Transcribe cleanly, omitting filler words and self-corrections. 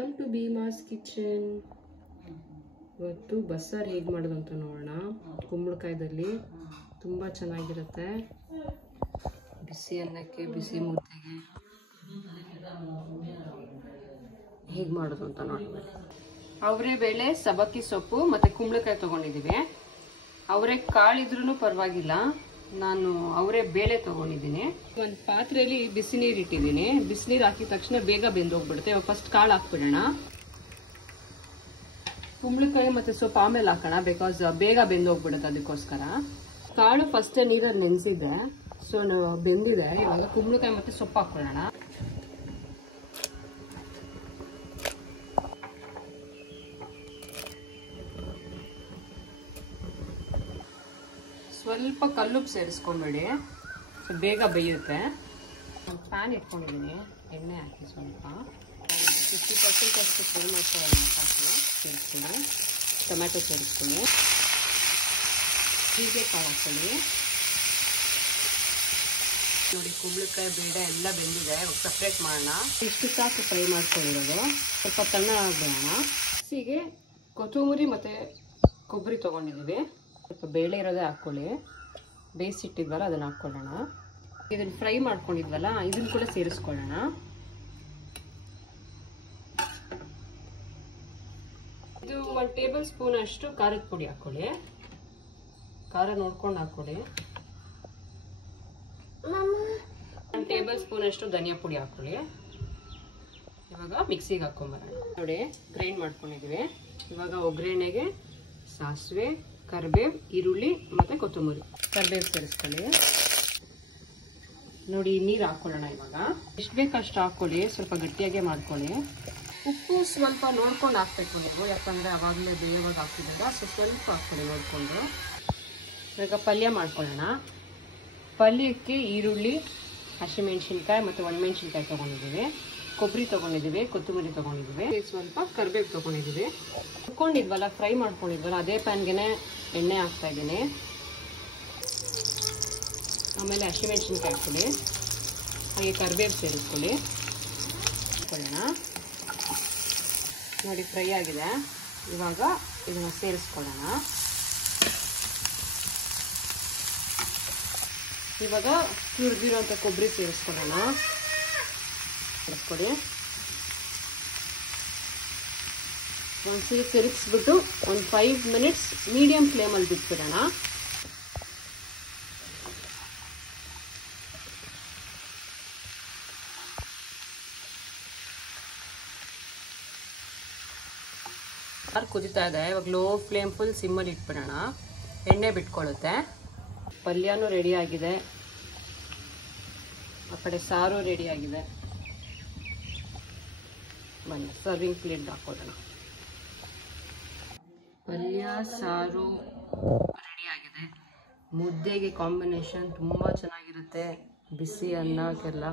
Welcome to Bheemas kitchen. ಇವತ್ತು ಬಸ್ಸಾರು ಹೇಗೆ ಮಾಡೋದು ಅಂತ ನೋಡೋಣ. ಕುಂಬಳಕಾಯದಲ್ಲಿ ತುಂಬ ಚೆನ್ನಾಗಿರುತ್ತೆ. ಬಿಸಿ ಅನ್ನಕ್ಕೆ ಬಿಸಿ ಮುದ್ದೆಗೆ ಹೇಗೆ ಮಾಡೋದು ಅಂತ ನೋಡೋಣ. ಅವರೇ ಬೇಳೆ, ಸಬ್ಬಕ್ಕಿ ಸೊಪ್ಪು ಮತ್ತು ಕುಂಬಳಕಾಯಿ ತೊಗೊಂಡಿದ್ದೀವಿ. ಅವರೇ ಕಾಳಿದ್ರೂ ಪರವಾಗಿಲ್ಲ, ನಾನು ಅವರೇ ಬೇಳೆ ತೊಗೊಂಡಿದ್ದೀನಿ. ಒಂದು ಪಾತ್ರೆಯಲ್ಲಿ ಬಿಸಿ ನೀರು ಇಟ್ಟಿದ್ದೀನಿ. ಬಿಸಿನೀರು ಹಾಕಿದ ತಕ್ಷಣ ಬೇಗ ಬೆಂದೋಗ್ಬಿಡುತ್ತೆ. ಫಸ್ಟ್ ಕಾಳು ಹಾಕ್ಬಿಡೋಣ. ಕುಂಬಳಕಾಯಿ ಮತ್ತು ಸೊಪ್ಪು ಆಮೇಲೆ ಹಾಕೋಣ, ಬಿಕಾಸ್ ಬೇಗ ಬೆಂದೋಗ್ಬಿಡುತ್ತೆ. ಅದಕ್ಕೋಸ್ಕರ ಕಾಳು ಫಸ್ಟ್ ನೀರಲ್ಲಿ ನೆನೆಸಿದ್ದೆ, ಸೊ ಬೆಂದಿದೆ. ಇವಾಗ ಕುಂಬಳಕಾಯಿ ಮತ್ತು ಸೊಪ್ಪು ಹಾಕೊಳ್ಳೋಣ. ಸ್ವಲ್ಪ ಕಲ್ಲುಪ್ಪು ಸೇರಿಸ್ಕೊಂಬೇಡಿ, ಬೇಗ ಬೇಯುತ್ತೆ. ಒಂದು ಪ್ಯಾನ್ ಇಟ್ಕೊಂಡಿದ್ದೀನಿ, ಎಣ್ಣೆ ಹಾಕಿ ಸ್ವಲ್ಪ 50% ಅಷ್ಟು ಫ್ರೈ ಮಾಡ್ಕೊಳ್ಳೋಣ. ಸಾಕು, ಸೇರಿಸ್ತೀನಿ. ಟೊಮ್ಯಾಟೊ ಸೇರಿಸ್ತೀನಿ. ಹೀಗೆ ಕಾಳು ಹಾಕ್ಕೊಳ್ಳಿ. ನೋಡಿ, ಕುಂಬಳಕಾಯಿ ಬೇಳೆ ಎಲ್ಲ ಬೆಂದಿದೆ. ಸಪ್ರೇಟ್ ಮಾಡೋಣ. ಇಷ್ಟು ಸಾಕು ಫ್ರೈ ಮಾಡ್ಕೊಂಡಿರೋದು. ಸ್ವಲ್ಪ ತಣ್ಣಗಾಗ್ಬಿಡೋಣ. ಹೀಗೆ ಕೊತ್ತಂಬರಿ ಮತ್ತು ಕೊಬ್ಬರಿ ತೊಗೊಂಡಿದ್ದೀವಿ. ಸ್ವಲ್ಪ ಬೇಳೆ ಇರೋದೇ ಹಾಕ್ಕೊಳ್ಳಿ. ಬೇಯಿಸಿಟ್ಟಿದ್ವಲ್ಲ ಅದನ್ನು ಹಾಕ್ಕೊಳ್ಳೋಣ. ಇದನ್ನು ಫ್ರೈ ಮಾಡ್ಕೊಂಡಿದ್ವಲ್ಲ ಇದನ್ನು ಕೂಡ ಸೇರಿಸ್ಕೊಳ್ಳೋಣ. ಇದು 1 ಟೇಬಲ್ ಸ್ಪೂನ್ ಅಷ್ಟು ಖಾರದ ಪುಡಿ ಹಾಕ್ಕೊಳ್ಳಿ. ಖಾರ ನೋಡ್ಕೊಂಡು ಹಾಕ್ಕೊಳ್ಳಿ. 1 ಟೇಬಲ್ ಸ್ಪೂನ್ ಅಷ್ಟು ಧನಿಯಾ ಪುಡಿ ಹಾಕ್ಕೊಳ್ಳಿ. ಇವಾಗ ಮಿಕ್ಸಿಗೆ ಹಾಕ್ಕೊಂಬರೋಣ. ನೋಡಿ, ಗ್ರೈಂಡ್ ಮಾಡ್ಕೊಂಡಿದ್ದೀವಿ. ಇವಾಗ ಒಗ್ಗರಣೆಗೆ ಸಾಸಿವೆ, ಕರಿಬೇವು, ಈರುಳ್ಳಿ ಮತ್ತು ಕೊತ್ತಂಬರಿ. ಕರಿಬೇವು ಸೇರಿಸ್ಕೊಳ್ಳಿ. ನೋಡಿ, ನೀರು ಹಾಕ್ಕೊಳ್ಳೋಣ. ಇವಾಗ ಎಷ್ಟು ಬೇಕು ಅಷ್ಟು ಹಾಕ್ಕೊಳ್ಳಿ. ಸ್ವಲ್ಪ ಗಟ್ಟಿಯಾಗೆ ಮಾಡ್ಕೊಳ್ಳಿ. ಉಪ್ಪು ಸ್ವಲ್ಪ ನೋಡ್ಕೊಂಡು ಹಾಕ್ಬೇಕು ನೀವು, ಯಾಕಂದರೆ ಆವಾಗಲೇ ಬೇಯವಾಗ ಹಾಕಿದಾಗ. ಸ್ವಲ್ಪ ಹಾಕ್ಕೊಳ್ಳಿ ನೋಡಿಕೊಂಡು. ಇವಾಗ ಪಲ್ಯ ಮಾಡ್ಕೊಳ್ಳೋಣ. ಪಲ್ಯಕ್ಕೆ ಈರುಳ್ಳಿ, ಹಸಿಮೆಣಸಿನ್ಕಾಯಿ ಮತ್ತು ಒಣಮೆಣಸಿನ್ಕಾಯಿ ತೊಗೊಂಡಿದ್ದೀವಿ. ಕೊಬ್ಬರಿ ತೊಗೊಂಡಿದ್ದೀವಿ, ಕೊತ್ತಂಬರಿ ತೊಗೊಂಡಿದ್ದೀವಿ, ಸ್ವಲ್ಪ ಕರಿಬೇವು ತೊಗೊಂಡಿದ್ದೀವಿ. ಹುರ್ಕೊಂಡಿದ್ವಲ್ಲ, ಫ್ರೈ ಮಾಡ್ಕೊಂಡಿದ್ವಲ್ಲ, ಅದೇ ಪ್ಯಾನ್ಗೆ ಎಣ್ಣೆ ಹಾಕ್ತಾಯಿದ್ದೀನಿ. ಆಮೇಲೆ ಹಸಿಮೆಣಸಿನ್ಕಾಯಿ ಹಾಕ್ಕೊಳ್ಳಿ. ಹಾಗೆ ಕರಿಬೇವು ಸೇರಿಸ್ಕೊಳ್ಳಿ. ಹಾಕೊಳ್ಳೋಣ. ನೋಡಿ, ಫ್ರೈ ಆಗಿದೆ. ಇವಾಗ ಇದನ್ನು ಸೇರಿಸ್ಕೊಳ್ಳೋಣ. ಇವಾಗ ತುರಿದಿರೋಂಥ ಕೊಬ್ಬರಿ ಸೇರಿಸ್ಕೊಳ್ಳೋಣ. ಸೇರಿಸ್ಕೊಳ್ಳಿ. ಒಂದ್ಸರಿ ತಿರುಗಿಸ್ಬಿಟ್ಟು ಒಂದು 5 ಮಿನಿಟ್ಸ್ ಮೀಡಿಯಂ ಫ್ಲೇಮಲ್ಲಿ ಬಿಟ್ಬಿಡೋಣ. ಕುದಿತಾ ಇದೆ. ಇವಾಗ ಲೋ ಫ್ಲೇಮ್ ಫುಲ್ ಸಿಮ್ಮಲ್ಲಿ ಇಟ್ಬಿಡೋಣ. ಎಣ್ಣೆ ಬಿಟ್ಕೊಳ್ಳುತ್ತೆ. ಪಲ್ಯನೂ ರೆಡಿ ಆಗಿದೆ. ಆ ಕಡೆ ಸಾರು ರೆಡಿ ಆಗಿದೆ. ಬನ್ನಿ, ಸರ್ವಿಂಗ್ ಪ್ಲೇಟ್ ಹಾಕೊಳ್ಳೋಣ. ಪಲ್ಯ ಸಾರು ರೆಡಿ ಆಗಿದೆ. ಮುದ್ದೆಗೆ ಕಾಂಬಿನೇಷನ್ ತುಂಬ ಚೆನ್ನಾಗಿರುತ್ತೆ. ಬಿಸಿ ಅನ್ನಕ್ಕೆಲ್ಲ